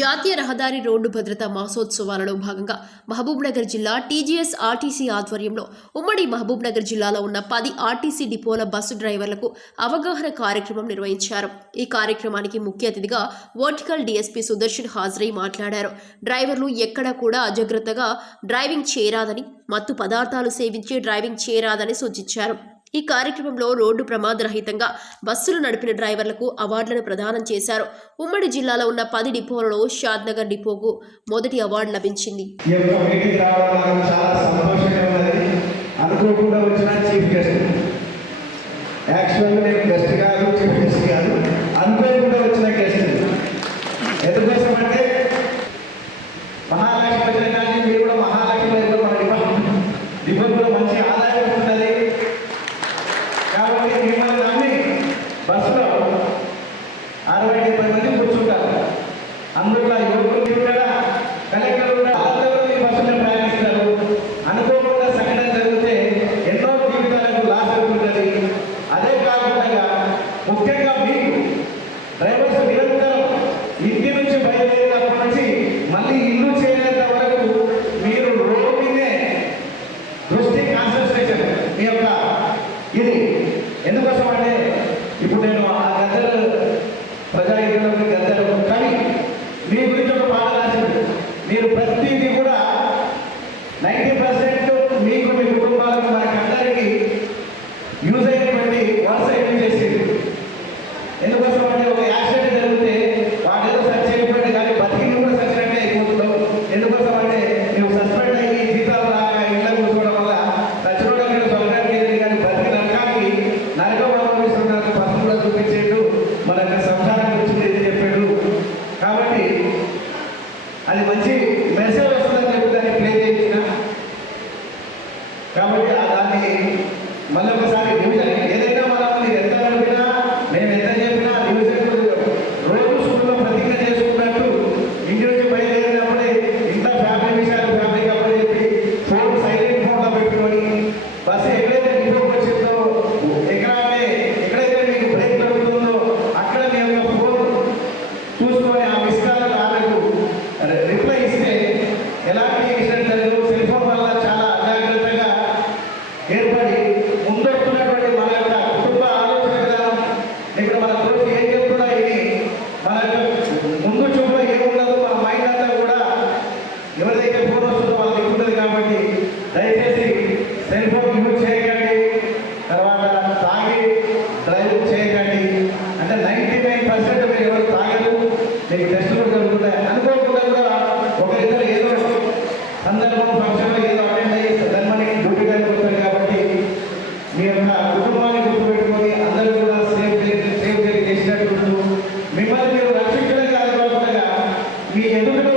జాతీయ రహదారి రోడ్డు భద్రతా మాసోత్సవాలలో భాగంగా మహబూబ్నగర్ జిల్లా టీజీఎస్ ఆర్టీసీ ఆధ్వర్యంలో ఉమ్మడి మహబూబ్నగర్ జిల్లాలో ఉన్న 10 ఆర్టీసీ డిపోల బస్సు డ్రైవర్లకు అవగాహన కార్యక్రమం నిర్వహించారు. ఈ కార్యక్రమానికి ముఖ్య అతిథిగా వర్టికల్ డీఎస్పీ సుదర్శన్ హాజరై మాట్లాడారు. డ్రైవర్లు ఎక్కడా కూడా అజాగ్రత్తగా డ్రైవింగ్ చేయరాదని, మత్తు పదార్థాలు సేవించి డ్రైవింగ్ చేయరాదని సూచించారు. ఈ కార్యక్రమంలో రోడ్డు ప్రమాదరహితంగా బస్సులు నడిపిన డ్రైవర్లకు అవార్డులను ప్రదానం చేశారు. ఉమ్మడి జిల్లాలో ఉన్న 10 డిపోలలో షాద్నగర్ డిపోకు మొదటి అవార్డు లభించింది. బస్సులో 60-70 మంది కూర్చుంటారు. అందులో యువకులు ఉంటారా, కలెక్టర్లు అందరూ ఈ బస్సులో ప్రయాణిస్తారు. అనుకోకుండా సంఘటన జరిగితే ఎన్నో జీవితాలకు లాస్ అవుతుంటుంది. అదే కాకుండా ముఖ్యంగా మీకు డ్రైవర్స్ నిరంతరం ఇంటి నుంచి బయలుదేరినప్పటి నుంచి మళ్ళీ ఇల్లు చేరేంత వరకు మీరు రోడ్డు మీదే దృష్టి కాన్సన్ట్రేషన్ మీ యొక్క ఇది ఎందుకోసం అంటే ఇప్పుడు నేను ఆ గద్దెలు ప్రజాయుద్ధంలోకి గద్దెలు కానీ మీ గురించి ఒక పాట రాసింది. మీరు ప్రతిదీ కూడా 90% మీకు మీ కుటుంబాలకు మనకి అందరికీ యూజ్ అయినటువంటి వర్ష యూజ్ చేసేది. ఎందుకోసం అంటే ఒక యాక్సిడెంట్ జరిగితే వాడు ఏదో సర్చ్ అయిపోయింది కానీ బతికి కూడా సచ్చినట్టే అయిపోతున్నాం. ఎందుకోసం అంటే నువ్వు సస్పెండ్ అయ్యి జీతాలు రాక ఇళ్ళ కూర్చోవడం వల్ల సచ్చినోడ మీరు స్వర్గానికి వెళ్ళి కానీ బతికి నరకానికి నరకం అనుభవిస్తున్నారు. పసుపు కూడా చూపించేడు మన యొక్క సంసారం గురించి చెప్పాడు. కాబట్టి అది మంచి మెసేజ్ వస్తుందని చెప్పి దాన్ని ప్లే చేయించిన. కాబట్టి దాన్ని మళ్ళీ ఒకసారి డివిజన్ ఏదైనా మనం మీరు ఎంత నడిపినా మేము ఎంత చెప్పినా డివిజన్ రోజు స్కూల్లో ప్రతిజ్ఞ చేసుకున్నట్టు ఇంటి నుంచి బయలుదేరినప్పుడే ఇంత ఫ్యామిలీ విషయాలు ఫ్యామిలీకి అప్పుడు చెప్పి ఫోన్ సైలెంట్ ఫోన్లో పెట్టుకొని బస్సు ఎక్కడైతే డిపోకి వచ్చిందో ఎక్కడైతే మీకు బ్రేక్ దొరుకుతుందో అక్కడ మీ యొక్క ఫోన్ చూసుకొని ఆ మిస్కాల్ ఆమెకు రిప్లై ఇస్తే ఎలాంటి యాక్సిడెంట్ లేదు. సెల్ ఫోన్ వల్ల చాలా అజాగ్రత్తగా ఏర్పడి ముందొస్తున్నటువంటి మన యొక్క కుటుంబ ఆలోచన విధానం ఇక్కడ మన దోషి ఏం చెప్తున్నా ఇది మన ముందు చూపులో ఏముండదు. మన మైండ్ అంతా కూడా ఎవరిదైతే ఫోన్ వస్తుందో వాళ్ళకి ఉంటుంది. కాబట్టి దయచేసి సెల్ ఫోన్ యూజ్ చేయకండి, తర్వాత తాగి డ్రైవ్ చేయకండి. అంటే 99% మీరు ఎవరు తాగరు, మీకు టెస్టులు జరుగుతాయి. అనుకోకుండా కూడా ఒకరిద్దరు ఏదో సందర్భం ఫంక్షన్లో ఏదో అటెండ్ అయ్యి ధర్మని డ్యూటీ గారికి వస్తారు. కాబట్టి మీ యొక్క కుటుంబాన్ని గుర్తుపెట్టుకొని అందరూ కూడా సేవ్ చేసినట్టు మిమ్మల్ని మీరు రక్షించడం కాదు కాకుండా మీ ఎదుగుదల